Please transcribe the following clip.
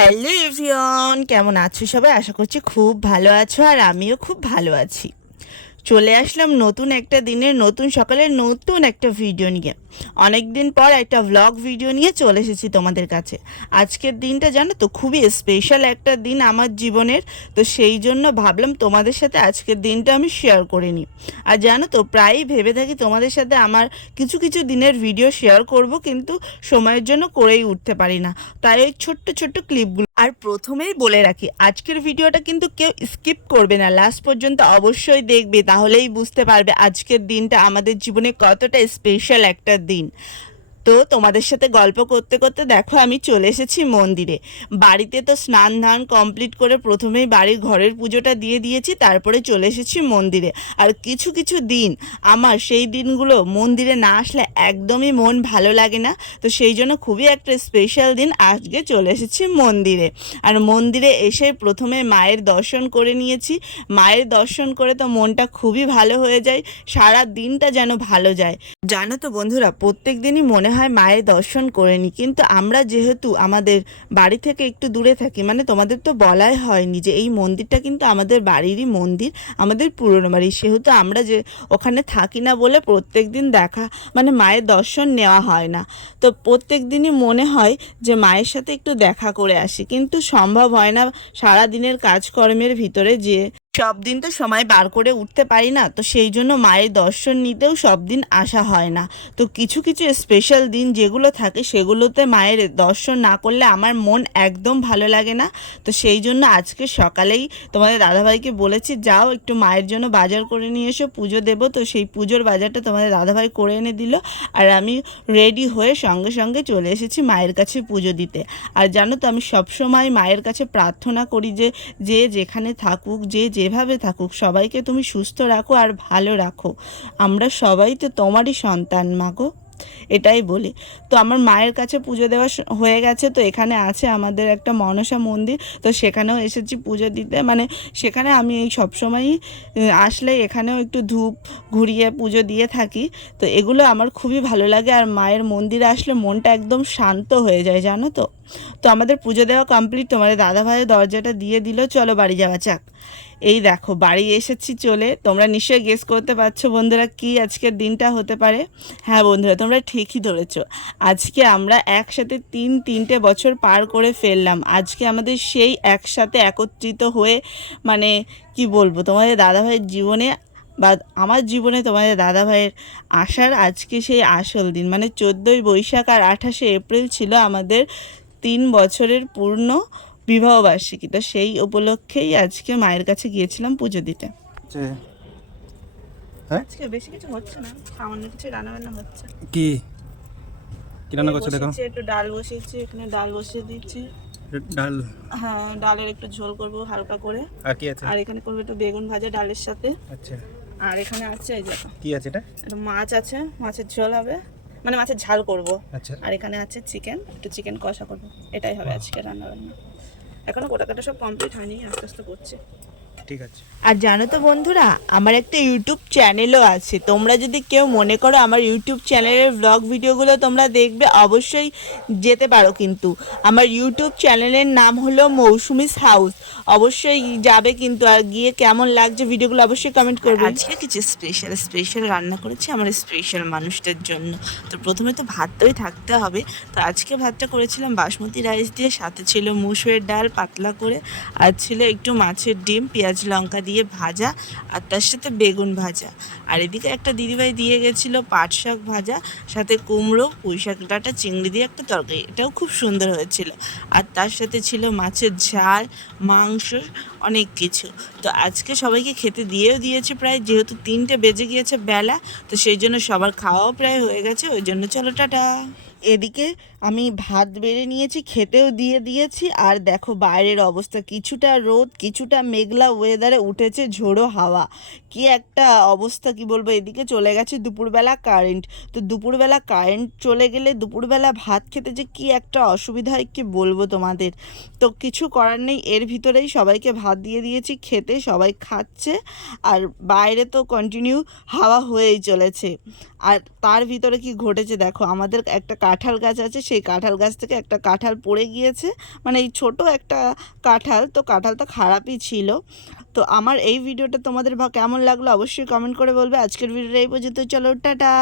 Hello everyone, কেমন আছো সবাই? আশা করছি খুব ভালো আছো আর আমিও খুব ভালো আছি। চলে আসলাম নতুন একটা দিনের নতুন সকালের নতুন একটা ভিডিও নিয়ে। অনেক দিন পর একটা ভ্লগ ভিডিও নিয়ে চলে এসেছি তোমাদের কাছে। আজকের দিনটা জানো তো খুবই স্পেশাল একটা দিন আমার জীবনের, তো সেই জন্য ভাবলাম তোমাদের সাথে আজকের দিনটা আমি শেয়ার করে নিই। আর জানো তো প্রায়ই ভেবে থাকি তোমাদের সাথে আমার কিছু কিছু দিনের ভিডিও শেয়ার করব, কিন্তু সময়ের জন্য করেই উঠতে পারি না। তাই ওই ছোট্ট ছোট্ট ক্লিপগুলো। আর প্রথমেই বলে রাখি, আজকের ভিডিওটা কিন্তু কেউ স্কিপ করবে না, লাস্ট পর্যন্ত অবশ্যই দেখবে, তাহলেই বুঝতে পারবে আজকের দিনটা আমাদের জীবনে কতটা স্পেশাল একটা দিন। তো তোমাদের সাথে গল্প করতে করতে দেখো আমি চলে এসেছি মন্দিরে। বাড়িতে তো স্নান ধান কমপ্লিট করে প্রথমেই বাড়ির ঘরের পুজোটা দিয়ে দিয়েছি, তারপরে চলে এসেছি মন্দিরে। আর কিছু কিছু দিন আমার সেই দিনগুলো মন্দিরে না আসলে একদমই মন ভালো লাগে না, তো সেই জন্য খুবই একটা স্পেশাল দিন আজকে চলে এসেছি মন্দিরে। আর মন্দিরে এসে প্রথমে মায়ের দর্শন করে নিয়েছি। মায়ের দর্শন করে তো মনটা খুবই ভালো হয়ে যায়, সারা দিনটা যেন ভালো যায়। জানো তো বন্ধুরা, প্রত্যেক দিনই মনে হয় মায়ের দর্শন করে নিই, কিন্তু আমরা যেহেতু আমাদের বাড়ি থেকে একটু দূরে থাকি, মানে তোমাদের তো বলাই হয়নি যে এই মন্দিরটা কিন্তু আমাদের বাড়িরই মন্দির, আমাদের পুরনো বাড়ি, সেহেতু আমরা যে ওখানে থাকি না বলে প্রত্যেক দিন দেখা মানে মায়ের দর্শন নেওয়া হয় না। তো প্রত্যেক দিনই মনে হয় যে মায়ের সাথে একটু দেখা করে আসি, কিন্তু সম্ভব হয় না সারা দিনের কাজকর্মের ভিতরে, যে সব দিন তো সময় বার করে উঠতে পারি না, তো সেই জন্য মায়ের দর্শন নিতেও সব দিন আসা হয় না। তো কিছু কিছু স্পেশাল দিন যেগুলো থাকে সেগুলোতে মায়ের দর্শন না করলে আমার মন একদম ভালো লাগে না। তো সেই জন্য আজকে সকালেই তোমাদের দাদাভাইকে বলেছি, যাও একটু মায়ের জন্য বাজার করে নিয়ে এসো, পুজো দেবো। তো সেই পুজোর বাজারটা তোমাদের দাদাভাই করে এনে দিল, আর আমি রেডি হয়ে সঙ্গে সঙ্গে চলে এসেছি মায়ের কাছে পুজো দিতে। আর জানো তো আমি সবসময় মায়ের কাছে প্রার্থনা করি যে যে যেখানে থাকুক, যে যেভাবে থাকুক, সবাইকে তুমি সুস্থ রাখো আর ভালো রাখো। আমরা সবাই তো তোমারই সন্তান মাগো, এটাই বলি। তো আমার মায়ের কাছে পুজো দেওয়া হয়ে গেছে। তো এখানে আছে আমাদের একটা মনসা মন্দির, তো সেখানেও এসেছি পুজো দিতে। মানে সেখানে আমি এই সবসময়ই আসলে এখানেও একটু ধূপ ঘুরিয়ে পুজো দিয়ে থাকি। তো এগুলো আমার খুবই ভালো লাগে, আর মায়ের মন্দিরে আসলে মনটা একদম শান্ত হয়ে যায়, জানো তো। তো আমাদের পুজো দেওয়া কমপ্লিট, তোমাদের দাদাভাইয়ের দরজাটা দিয়ে দিল, চলো বাড়ি যাওয়া যাক। এই দেখো বাড়ি এসেছি চলে। তোমরা নিশ্চয়ই গেস করতে পারছো বন্ধুরা কি আজকের দিনটা হতে পারে। হ্যাঁ বন্ধুরা, তোমরা ঠিকই ধরেছো, আজকে আমরা একসাথে তিনটে বছর পার করে ফেললাম। আজকে আমাদের সেই একসাথে একত্রিত হয়ে, মানে কি বলবো, তোমাদের দাদাভাইয়ের জীবনে বা আমার জীবনে তোমাদের দাদাভাইয়ের আসার আজকে সেই আসল দিন। মানে 14ই বৈশাখ আর 28শে এপ্রিল ছিল আমাদের 3 বছরের পূর্ণ বিবাহবার্ষিকী। তো সেই উপলক্ষেই আজকে মায়ের কাছে গিয়েছিলাম পুজো দিতে। হ্যাঁ আজকে বেশি কিছু হচ্ছে না, সামান্য কিছু রান্না বান্না হচ্ছে। কি কি রান্না করছো দেখো? বসিয়েছি, একটু ডাল বসিয়েছি, এখানে ডাল বসিয়ে দিচ্ছি। ডাল। হ্যাঁ, ডালের একটু ঝোল করব হালকা করে। আর কি আছে? আর এখানে করবো একটু বেগুন ভাজা ডালের সাথে। আচ্ছা, আর এখানে আছে এই দেখো, কি আছে এটা? একটা মাছ আছে, মাছের ঝোল হবে, মানে মাছের ঝাল করব। আচ্ছা, আর এখানে আছে চিকেন, একটু চিকেন কষা করব। এটাই হবে আজকে রান্না বান্না। এখনো গোটাকাটা সব কমপ্লিট হয়নি, আস্তে আস্তে করছে। ঠিক আছে। আর জানো তো বন্ধুরা, আমার একটা ইউটিউব চ্যানেলও আছে। তোমরা যদি কেউ মনে করো আমার ইউটিউব চ্যানেলের ব্লগ ভিডিওগুলো তোমরা দেখবে, অবশ্যই যেতে পারো। কিন্তু আমার ইউটিউব চ্যানেলের নাম হলো মৌসুমিস হাউস, অবশ্যই যাবে কিন্তু। আর গিয়ে কেমন লাগছে ভিডিওগুলো অবশ্যই কমেন্ট করবে। আজকে কিছু স্পেশাল রান্না করেছি আমার স্পেশাল মানুষটার জন্য। তো প্রথমে তো ভাতটাই থাকতে হবে। তো আজকে ভাতটা করেছিলাম বাসমতি রাইস দিয়ে, সাথে ছিল মুসুরের ডাল পাতলা করে, আর ছিল একটু মাছের ডিম পেঁয়াজ লঙ্কা দিয়ে ভাজা, আর তার সাথে বেগুন ভাজা। আর এদিকে একটা দিদিভাই দিয়ে গেছিলো পাট শাক ভাজা, সাথে কুমড়ো পুঁই শাক ডাঁটা চিংড়ি দিয়ে একটা তরকারি, এটাও খুব সুন্দর হয়েছিল। আর তার সাথে ছিল মাছের ঝাল, মাংস, অনেক কিছু। তো আজকে সবাইকে খেতে দিয়েও দিয়েছে প্রায়, যেহেতু 3টে বেজে গিয়েছে বেলা, তো সেই জন্য সবার খাওয়াও প্রায় হয়ে গেছে। ওই জন্য চলো টাটা। এদিকে আমি ভাত বেড়ে নিয়েছি, খেতেও দিয়ে দিয়েছি। আর দেখো বাইরের অবস্থা, কিছুটা রোদ কিছুটা মেঘলা ওয়েদারে উঠেছে ঝোড়ো হাওয়া, কি একটা অবস্থা কি বলবো। এদিকে চলে গেছে দুপুরবেলা কারেন্ট। তো দুপুরবেলা কারেন্ট চলে গেলে দুপুরবেলা ভাত খেতে যে কি একটা অসুবিধা হয় কি বলবো তোমাদের। তো কিছু করার নেই, এর ভিতরেই সবাইকে ভাত দিয়ে দিয়েছি খেতে, সবাই খাচ্ছে। আর বাইরে তো কন্টিনিউ হাওয়া হয়েই চলেছে। আর তার ভিতরে কি ঘটেছে দেখো, আমাদের একটা কাঁঠাল গাছ আছে, সেই কাঁঠাল গাছ থেকে একটা কাঁঠাল পড়ে গিয়েছে, মানে এই ছোট একটা কাঁঠাল, তো কাঁঠালটা খারাপই ছিল। তো আমার এই ভিডিওটা তোমাদের কেমন লাগলো অবশ্যই কমেন্ট করে বলবে। আজকের ভিডিওটা এই পর্যন্ত, চলো টাটা।